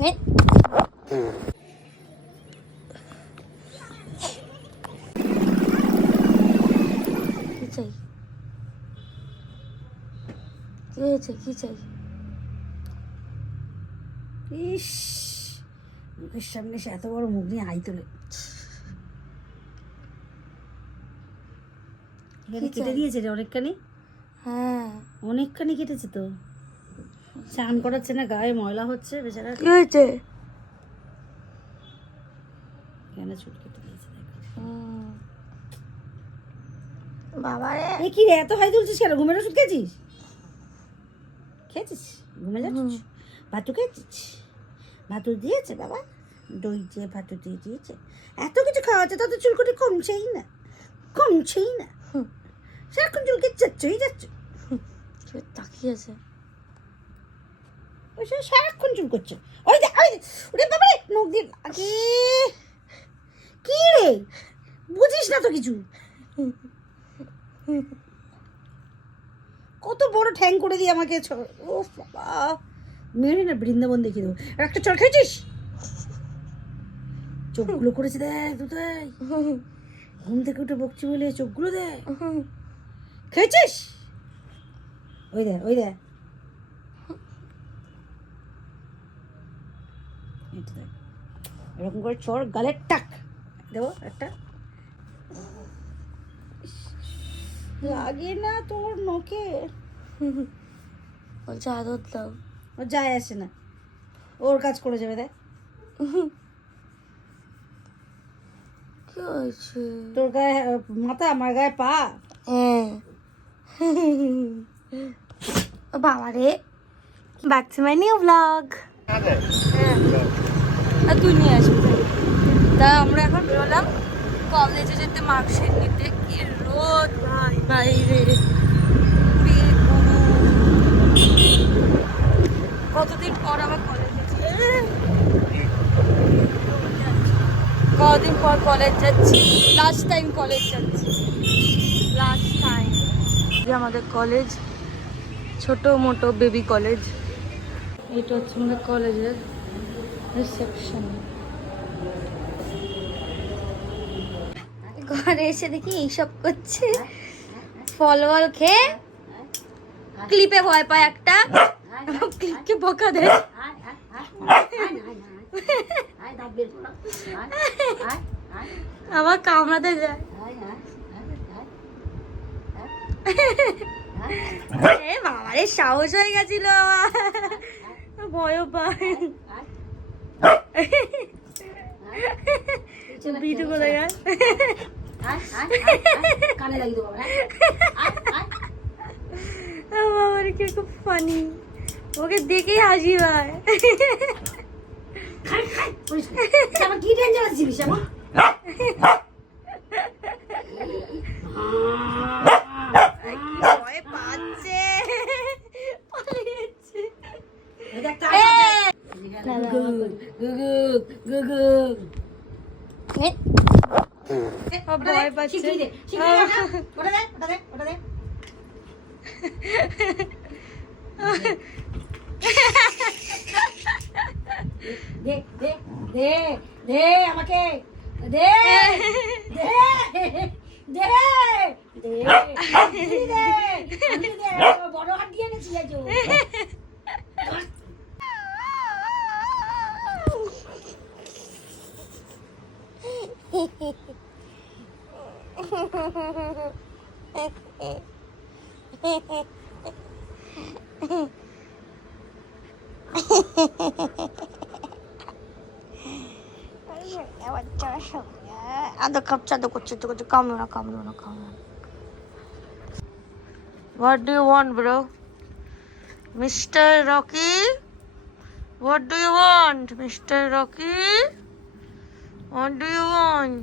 কি চাই? ইস, মুখের সামনে সে এত বড় মুখ নিয়ে হাই তোলে। কেটে দিয়েছে রে অনেকখানি। হ্যাঁ, অনেকখানি কেটেছে তো। স্নান করাচ্ছে না, গায়ে ময়লা হচ্ছে বেচারা। কি হয়েছে? কেন চুল কেটে দিয়েছে বাবা রে, এ কি রে এত হাই তুলছিস কেন? ঘুমের ওষুধ খেয়েছিস? খেয়েছিস? ঘুমে যাচ্ছিস? ভাতু খেয়েছিস? ভাতু দিয়েছে বাবা? দই দিয়ে ভাতু দিয়ে দিয়েছে? এত কিছু খাওয়াচ্ছে তাতে চুলকুটি কমছেই না, কমছেই না। সারাক্ষণ চুলকে যাচ্ছই যাচ্ছ। তাকিয়েছে, সারাক্ষণ চুল করছে। ওই দে, ওরে বাবা রে, নখ দিয়ে লাগে। কি রে, বুঝিস না তো কিছু। কত বড় ঠ্যাং করে দিয়ে আমাকে। ও বাবা, মেরে না বৃন্দাবন দেখিয়ে দেবো। একটা চল খেয়েছিস? চোখগুলো করেছে দেখ দুটাই। ঘুম থেকে উঠে বকছি বলে চোখগুলো দেখ। খেয়েছিস? ওই দে, ওই দে, এরকম করে চোর গালের টাক দেবো একটা। লাগে না তোর নখে? বলছে আদর দাও। ও যায় আসে না, ওর কাজ করে যাবে। দেখ কি হয়েছে? তোর গায়ে মাথা, আমার গায়ে পা। বাবা রে, back to my new blog. তুই নিয়ে আসবি। তা আমরা এখন বেরোলাম কলেজে যেতে, মার্কশিট নিতে। কি রোদ ভাই বাইরে, কতদিন পর আমার কলেজে, কতদিন পর কলেজ যাচ্ছি। লাস্ট টাইম কলেজ যাচ্ছি, লাস্ট টাইম। আমাদের কলেজ ছোট মোটো বেবি কলেজ। এটা হচ্ছে আমাদের কলেজের রিসেপশন। ঘরে এসে দেখি এইসব করছে, ফল খেয়ে ক্লিপে ভয় পায় একটা, ক্লিপকে বকা দেয়। আবার কামড়াতে যায়। বাবারে সাহস হয়ে গেছিল, ভয়ও পায়। বিটু কোথায় গেল? বাবারে কিরকম ফানি, ওকে দেখেই হাসি পায়। কি ডেঞ্জারাস জিনিস আমার। ভয় পাচ্ছে, পালিয়েছে। ভয় পাচ্ছে। দে দে দে দে আমাকে, দে দে দে দে দে, বড় হাত দিয়ে এনেছি। আদো কাপচা দো করছে তো করছে, কামড়ো না কামড়ো না কামড়ো না। What do you want, bro? Mr. Rocky? What do you want, Mr. Rocky? What do you want?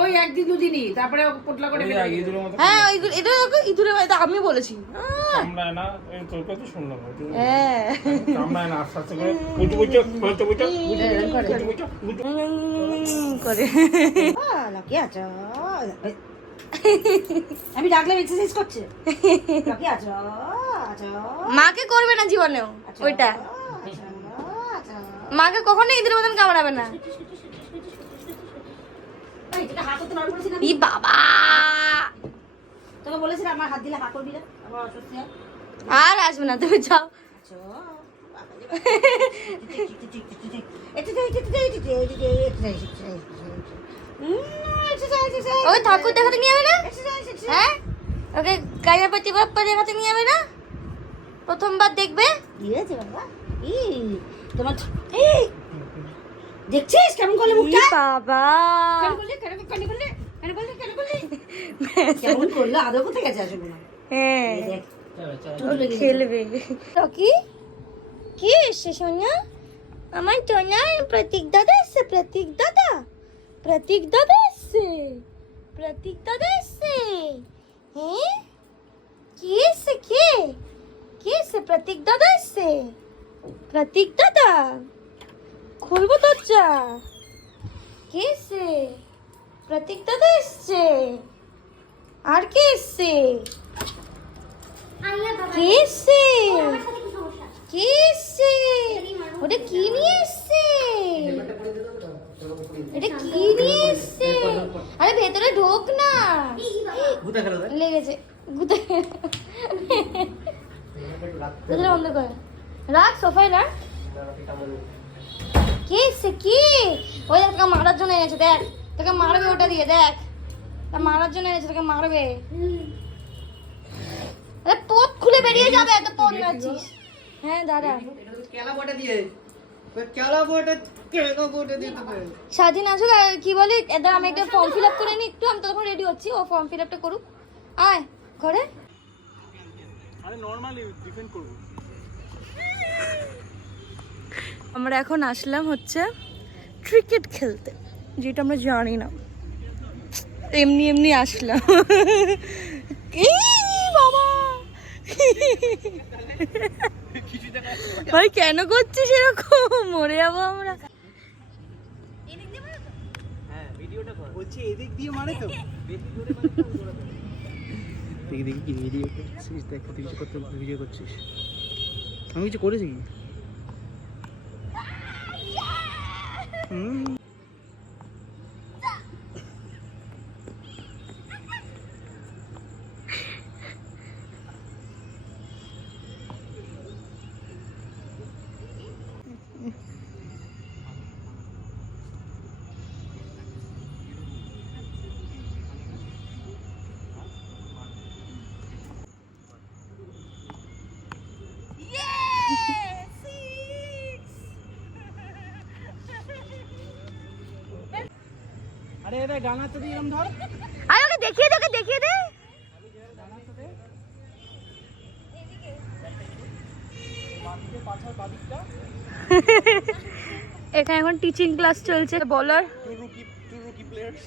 ওই একদিন দুদিনই, তারপরে পোটলা করে ফেলে দিই। হ্যাঁ এটা ইঁদুরের বাড়িতে আমি বলেছি। কামড়ায় না, এই তোর কথা শুনলাম। হ্যাঁ কামড়ায় না, আস্তে আস্তে করে উঠে উঠে উঠে করে। লাকি আছো, আমি ডাকলাম এক্সারসাইজ করছে। লাকি আছো, আছো মাকে করবে না জীবনেও ওইটা। মাকে কখনো ঈদের মতন কামড়াবে না। হাত তো নড় করেছিলাম। ই বাবা, তোকে বলেছিলাম আমার হাত দিলে হা করবি না, আমার অসুস্থ হয়। আর আসবে না, তুমি যাও। ওই ঠাকুর দেখাতে নিয়ে যাবে না? হ্যাঁ, ওকে গাইয়াপতি বাপ্পা দেখাতে নিয়ে যাবে না? প্রথমবার দেখবে। দেখছিস কেমন করলে মুখটা? বাবা, কেমন করলো? আদৌ কোথায় গেছে আসবে না। হ্যাঁ দেখ খেলবে। কি কি এসছে সোনা? আমার সোনার প্রতীক দাদা এসছে। প্রতীক দাদা, প্রতীক দাদা এসছে, প্রতীক দাদা এসছে। হ্যাঁ, কি এসছে? কে কে এসছে? প্রতীক দাদা এসছে। প্রতীক দাদা, খুলবো দরজা। কে এসছে? প্রতীক দাদা এসছে। আর কে এসছে? কে এসছে? কে এসছে? ওটা কি নিয়ে এসছে? এটা কি নিয়ে এসছে? আরে ভেতরে ঢোক না, লেগেছে। ভেতরে বন্ধ কর, রাখ সোফায় রাখ। কে এসছে? কি? ওই দেখ, তোকে মারার জন্য এনেছে। দেখ, তোকে মারবে ওটা দিয়ে। দেখ, তা মারার জন্য এনেছে, তোকে মারবে। আরে পথ খুলে বেরিয়ে যাবে, এত পথ মারছিস। হ্যাঁ দাদা, স্বাধীন আসুক। আর কি বলি, এবার আমি একটা ফর্ম ফিল আপ করে নিই একটু। আমি তখন রেডি হচ্ছি, ও ফর্ম ফিল আপটা করুক। আয় ঘরে। আমরা এখন আসলাম হচ্ছে ক্রিকেট খেলতে, যেটা আমরা জানি না, এমনি এমনি আসলাম। বাবা ভাই কেন করছিস এরকম? মরে যাবো আমরা। আমি কিছু করেছি কি? আরে এটা গানা তো দিলাম ধর। আরে ওকে দেখিয়ে দে, ওকে দেখিয়ে দে। এখানে এখন টিচিং ক্লাস চলছে। বলার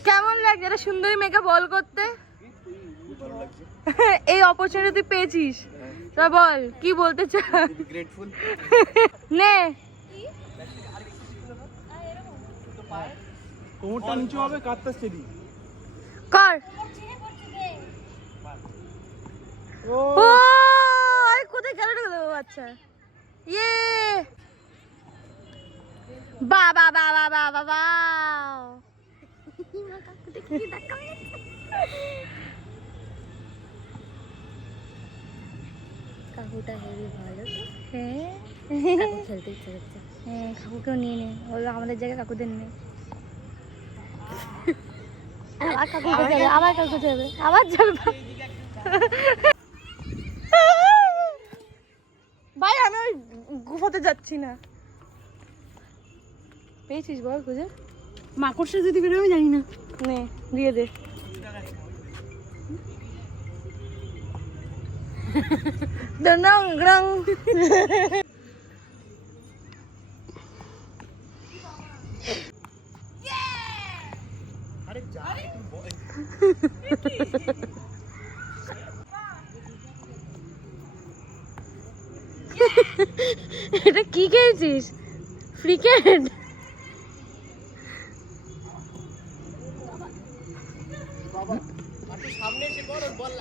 কেমন লাগছে? এটা সুন্দরী মেয়েকে বল করতে এই অপরচুনিটি তুই পেয়েছিস। তা বল কি বলতে চাস? নে কোমরটা নিচু হবে, কাঁধটা স্টেডি কর। ও ও আরে কোথায় গেল রে? আচ্ছা, ইয়ে বা বা বা বা বা বা বা। কাকুটা হেভি ভালো তো। হ্যাঁ, খেলতে ইচ্ছে করছে। হ্যাঁ, কাকুকেও নিয়ে নে। বললো আমাদের জায়গায় কাকুদের নেই। আবার কাকু কোথায় যাবে? আবার কাকু কোথায় যাবে? আবার যাবে। ভাই আমি ওই গুফাতে যাচ্ছি না। পেয়েছিস বল খুঁজে? মাকড়সা যদি বেরো আমি জানি না। নে দিয়ে দে। ডং ডং। এটা কি খেয়েছিস? ক্রিকেট? সামনে এসে বল বল।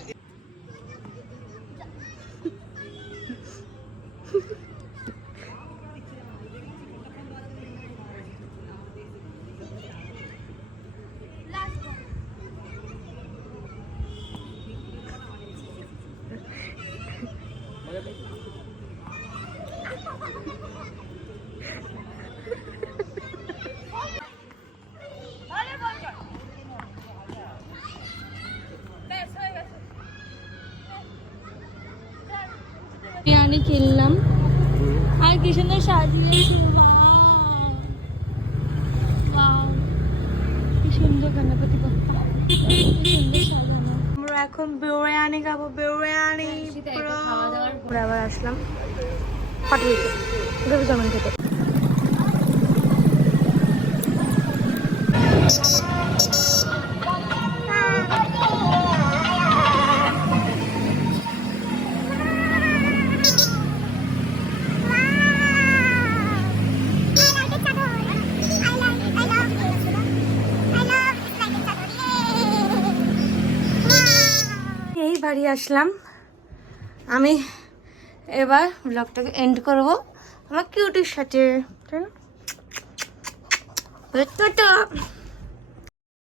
বিরিয়ানি কিনলাম আর কি সুন্দর সাজিয়েছি। কি সুন্দর গণপতি বাপ্পা, কি সুন্দর সাজানো। আমরা এখন বিরিয়ানি খাবো, বিরিয়ানি। আমরা আবার আসলাম পাঠিয়েছে গোবি চাউমিন খেতে। এই বাড়ি আসলাম আমি, এবার ব্লগটাকে এন্ড করব আমার কিউটির সাথে। টাটা।